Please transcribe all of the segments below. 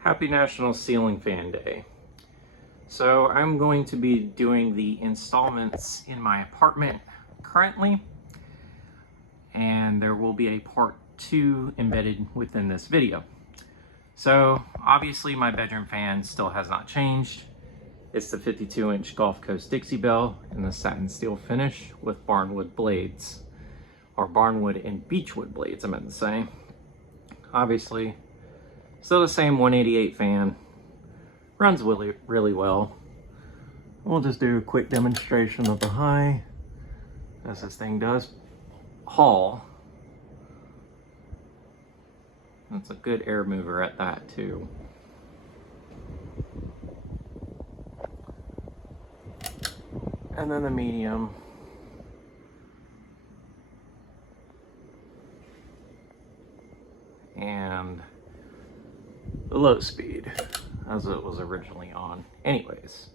Happy National Ceiling Fan Day. So I'm going to be doing the installments in my apartment currently, and there will be a part 2 embedded within this video. So obviously my bedroom fan still has not changed. It's the 52-inch Gulf Coast Dixie Belle in the satin steel finish with barnwood blades, or barnwood and beechwood blades I meant to say. Obviously still the same 188 fan, runs really well. We'll just do a quick demonstration of the high, as this thing does haul. That's a good air mover at that too. And then the medium. And the low speed, as it was originally on. Anyways.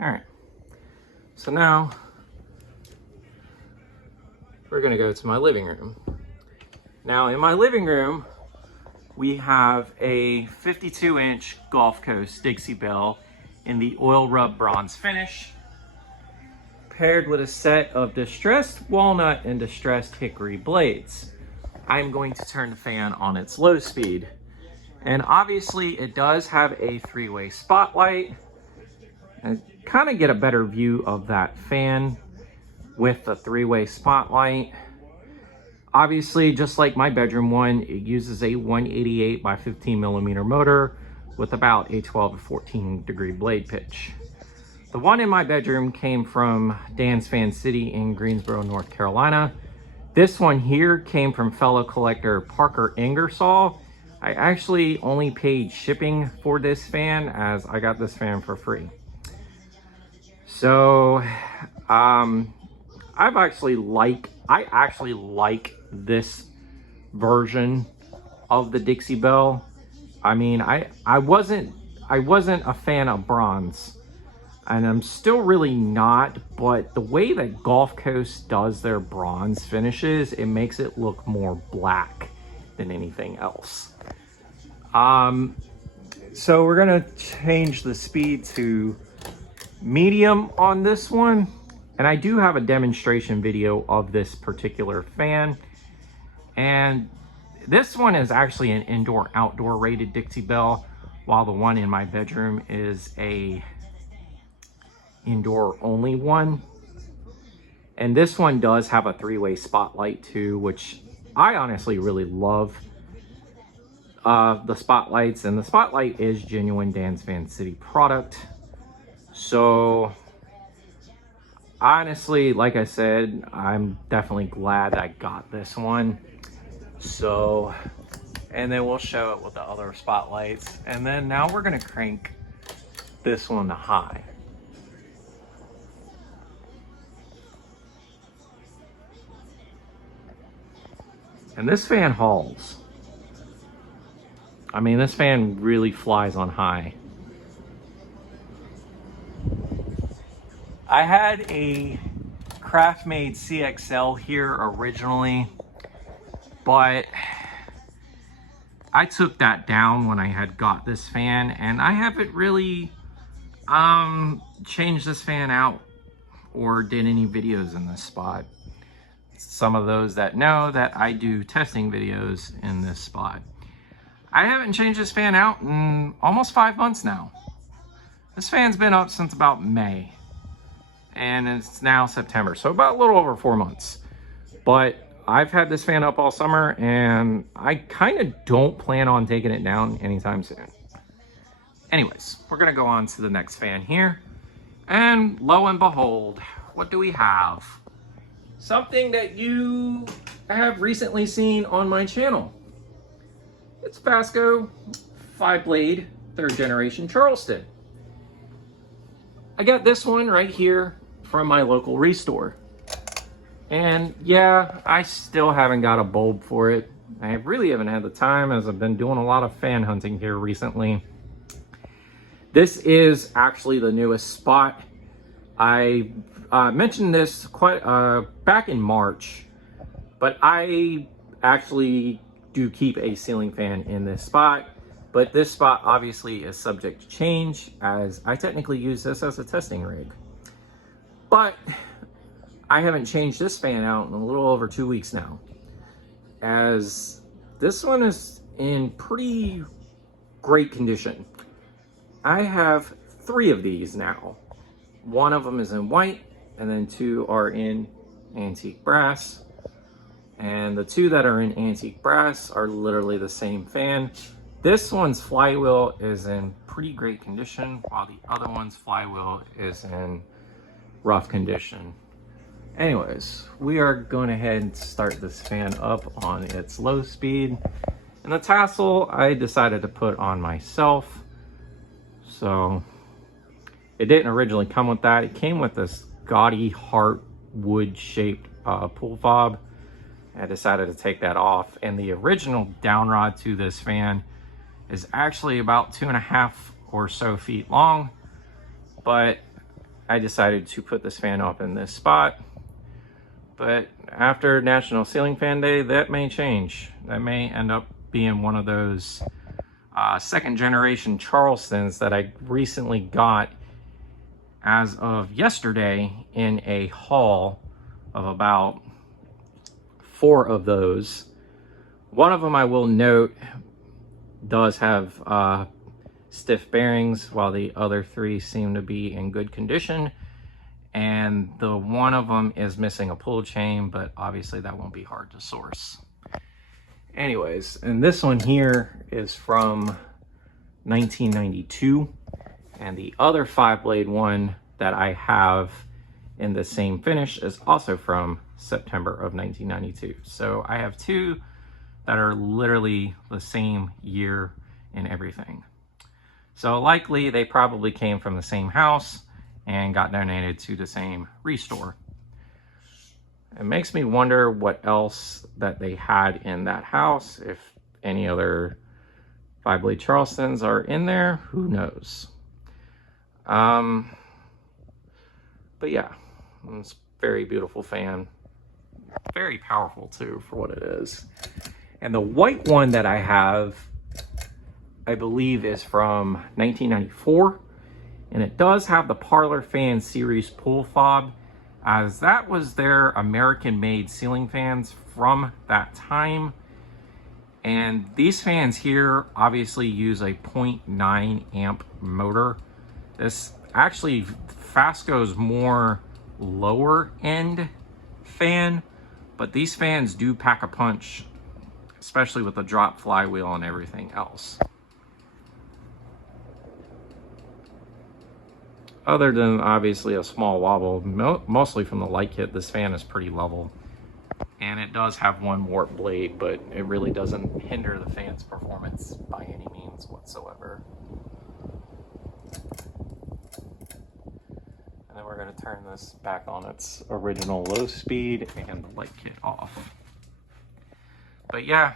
Alright. So now, we're gonna go to my living room. Now in my living room, we have a 52-inch Gulf Coast Dixie Belle in the oil rub bronze finish, paired with a set of distressed walnut and distressed hickory blades. I'm going to turn the fan on its low speed. And obviously it does have a 3-way spotlight. And kind of get a better view of that fan with the 3-way spotlight. Obviously, just like my bedroom one, it uses a 188 by 15 millimeter motor with about a 12 to 14 degree blade pitch. The one in my bedroom came from Dan's Fan City in Greensboro, North Carolina. This one here came from fellow collector Parker Ingersoll. I actually only paid shipping for this fan as I got this fan for free. So, I actually like this version of the Dixie Belle. I mean, I wasn't a fan of bronze, and I'm still really not, but the way that Gulf Coast does their bronze finishes, it makes it look more black than anything else. So we're gonna change the speed to medium on this one, and I do have a demonstration video of this particular fan, and this one is actually an indoor-outdoor rated Dixie Belle, while the one in my bedroom is a indoor-only one. And this one does have a 3-way spotlight too, which I honestly really love. The spotlights, and the spotlight is genuine Dan's Fan City product. So honestly, like I said, I'm definitely glad I got this one. So, and then we'll show it with the other spotlights. And then now we're gonna crank this one to high. And this fan hauls. I mean, this fan really flies on high. I had a craft-made CXL here originally, but I took that down when I had got this fan, and I haven't really changed this fan out or did any videos in this spot. Some of those that know that I do testing videos in this spot. I haven't changed this fan out in almost 5 months now. This fan's been up since about May, and it's now September, so about a little over 4 months. But I've had this fan up all summer, and I kind of don't plan on taking it down anytime soon. Anyways, we're gonna go on to the next fan here, and lo and behold, what do we have? Something that you have recently seen on my channel. It's Vasco 5-blade 3rd generation Charleston. I got this one right here from my local restore. And yeah, I still haven't got a bulb for it. I really haven't had the time, as I've been doing a lot of fan hunting here recently. This is actually the newest spot. I mentioned this quite back in March, but I actually do keep a ceiling fan in this spot, but this spot obviously is subject to change as I technically use this as a testing rig. But I haven't changed this fan out in a little over 2 weeks now, as this one is in pretty great condition. I have 3 of these now. One of them is in white, and then 2 are in antique brass. And the 2 that are in antique brass are literally the same fan. This one's flywheel is in pretty great condition, while the other one's flywheel is in rough condition. Anyways, we are going ahead and start this fan up on its low speed. And the tassel I decided to put on myself. So it didn't originally come with that. It came with this gaudy heart wood shaped pull fob. I decided to take that off, and the original down rod to this fan is actually about 2.5 or so feet long, but I decided to put this fan up in this spot. But after National Ceiling Fan Day, that may change. That may end up being one of those second generation Charlestons that I recently got as of yesterday in a haul of about 4 of those. One of them, I will note, does have stiff bearings, while the other 3 seem to be in good condition. And the one of them is missing a pull chain, but obviously that won't be hard to source. Anyways, and this one here is from 1992, and the other 5-blade one that I have in the same finish is also from September of 1992. So I have 2 that are literally the same year and everything. So likely they probably came from the same house and got donated to the same restore. It makes me wonder what else that they had in that house. If any other 5-blade Charlestons are in there, who knows? But yeah, it's a very beautiful fan. Very powerful too for what it is. And the white one that I have, I believe, is from 1994. And it does have the Parlor Fan Series pull fob, as that was their American-made ceiling fans from that time. And these fans here obviously use a 0.9 amp motor. This actually Fasco's more lower end fan, but these fans do pack a punch, especially with the drop flywheel and everything else. Other than obviously a small wobble, mostly from the light kit, this fan is pretty level. And it does have one warp blade, but it really doesn't hinder the fan's performance by any means whatsoever. And then we're going to turn this back on its original low speed and the light kit off. But yeah,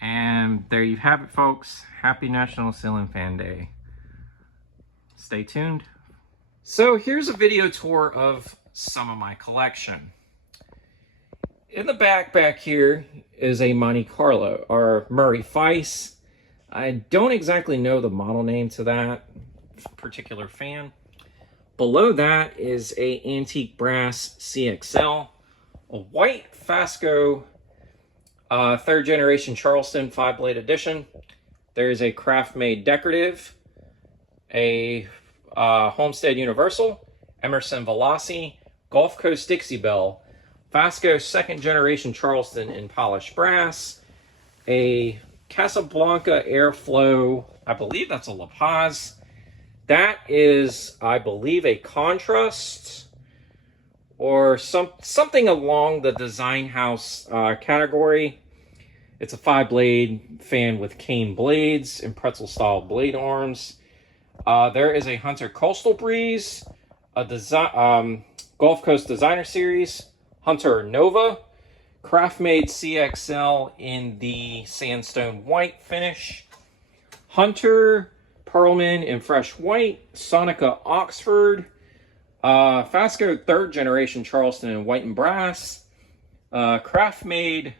and there you have it, folks. Happy National Ceiling Fan Day. Stay tuned. So here's a video tour of some of my collection. In the back here is a Monte Carlo, or Murray Feiss. I don't exactly know the model name to that particular fan. Below that is a antique brass CXL, a white Fasco 3rd generation Charleston 5-blade edition. There's a craft made decorative, a Homestead Universal, Emerson Veloci, Gulf Coast Dixie Belle, Fasco 2nd generation Charleston in polished brass, a Casablanca Airflow, I believe that's a La Paz. That is, I believe, a contrast or something along the design house category. It's a 5-blade fan with cane blades and pretzel style blade arms. There is a Hunter Coastal Breeze, a Gulf Coast Designer Series, Hunter Nova, craft made CXL in the sandstone white finish, Hunter Pearlman in fresh white, Sonica Oxford, Fasco 3rd generation Charleston in white and brass, craft made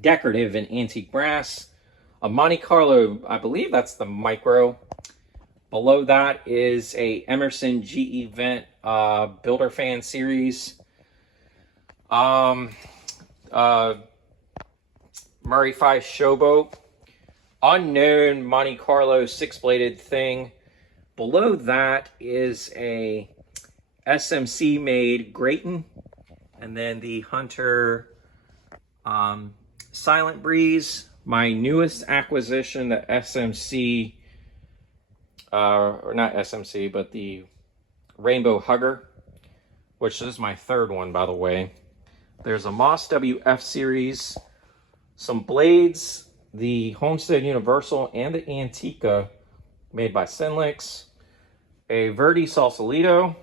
decorative and antique brass. A Monte Carlo, I believe that's the micro. Below that is a Emerson GE Vent Builder Fan Series. Murray 5 Showboat. Unknown Monte Carlo 6-bladed thing. Below that is a SMC made Grayton. And then the Hunter Silent Breeze. My newest acquisition, the SMC, or not SMC, but the Rainbow Hugger, which is my third one, by the way. There's a Moss WF series, some blades, the Homestead Universal and the Antica made by Sinlix, a Verdi Sausalito,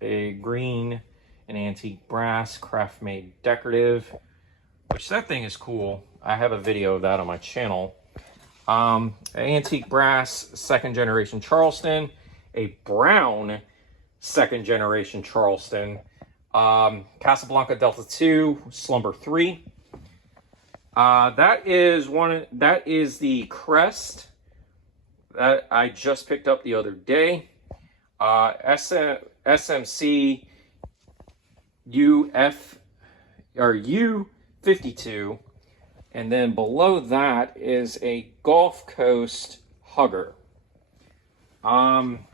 a green and antique brass craft made decorative, which that thing is cool. I have a video of that on my channel. Antique brass 2nd generation Charleston, a brown 2nd generation Charleston, Casablanca Delta 2 Slumber 3. That is the crest that I just picked up the other day. SMC U52, and then below that is a Gulf Coast Hugger. And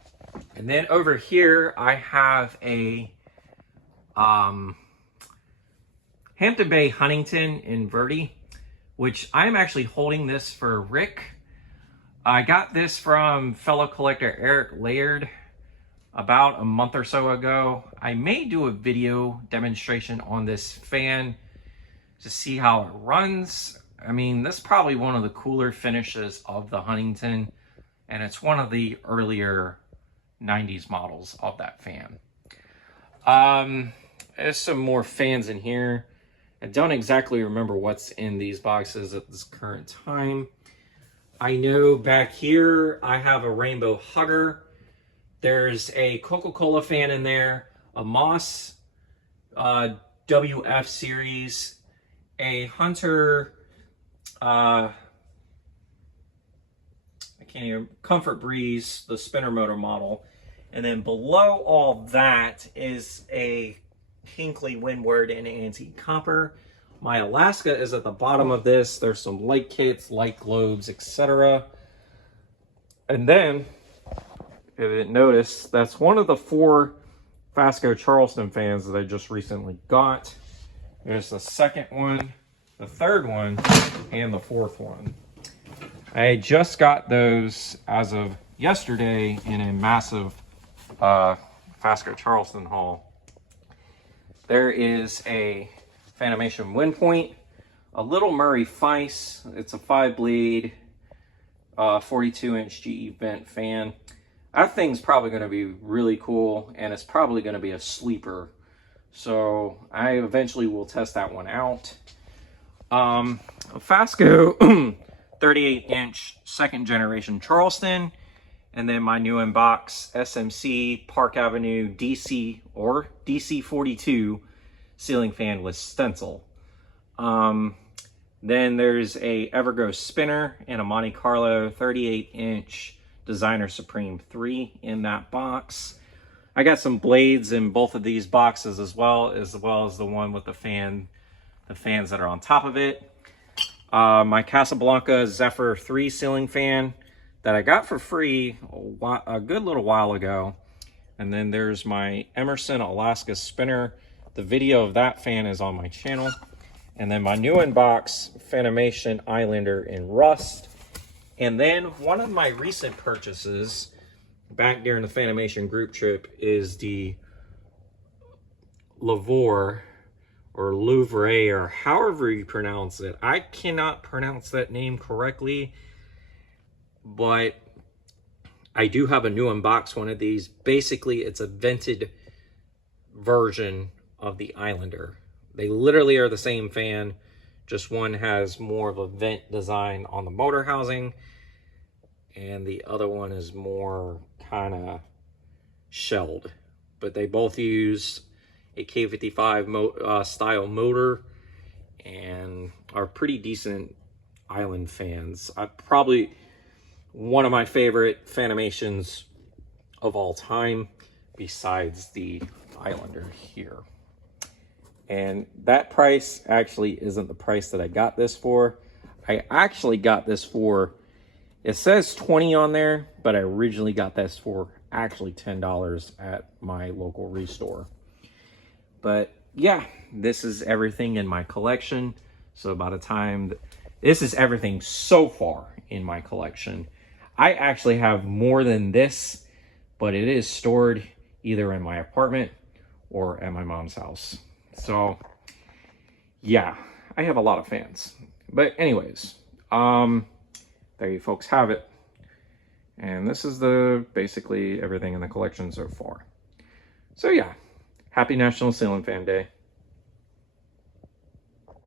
then over here I have a Hampton Bay Huntington in Verdi, which I'm actually holding this for Rick. I got this from fellow collector Eric Laird about a month or so ago. I may do a video demonstration on this fan to see how it runs. I mean, this is probably one of the cooler finishes of the Huntington, and it's one of the earlier 90s models of that fan. There's some more fans in here. I don't exactly remember what's in these boxes at this current time. I know back here I have a Rainbow Hugger. There's a Coca-Cola fan in there, a Moss WF series, a Hunter Comfort Breeze, the spinner motor model. And then below all that is a Hinkley Windward in antique copper. My Alaska is at the bottom of this. There's some light kits, light globes, etc. And then, if you didn't notice, that's one of the 4 Fasco Charleston fans that I just recently got. There's the second one, the third one, and the fourth one. I just got those as of yesterday in a massive Fasco Charleston haul. There is a Fanimation Windpoint, a little Murray Feist. It's a 5-blade, 42-inch GE Vent fan. That thing's probably going to be really cool, and it's probably going to be a sleeper. So I eventually will test that one out. A Fasco 38-inch 2nd generation Charleston. And then my new inbox SMC Park Avenue DC or DC42 ceiling fan with stencil. Then there's a Evergo spinner and a Monte Carlo 38-inch Designer Supreme 3 in that box. I got some blades in both of these boxes as well as the one with the fans that are on top of it. My Casablanca Zephyr 3 ceiling fan that I got for free a good little while ago. And then there's my Emerson Alaska spinner. The video of that fan is on my channel. And then my new inbox Fanimation Islander in rust. And then one of my recent purchases back during the Fanimation group trip is the Louvre or Louvre, or however you pronounce it. I cannot pronounce that name correctly, but I do have a new unbox one of these. Basically, it's a vented version of the Islander. They literally are the same fan, just one has more of a vent design on the motor housing, and the other one is more kind of shelled. But they both use a K55 style motor, and are pretty decent Island fans. Probably one of my favorite Fanimations of all time, besides the Islander here. And that price actually isn't the price that I got this for. I actually got this for, it says 20 on there, but I originally got this for actually $10 at my local restore. But yeah, this is everything in my collection. So by the time, this is everything so far in my collection. I actually have more than this, but it is stored either in my apartment or at my mom's house. So yeah, I have a lot of fans. But anyways, there you folks have it. And this is basically everything in the collection so far. So yeah, happy National Ceiling Fan Day.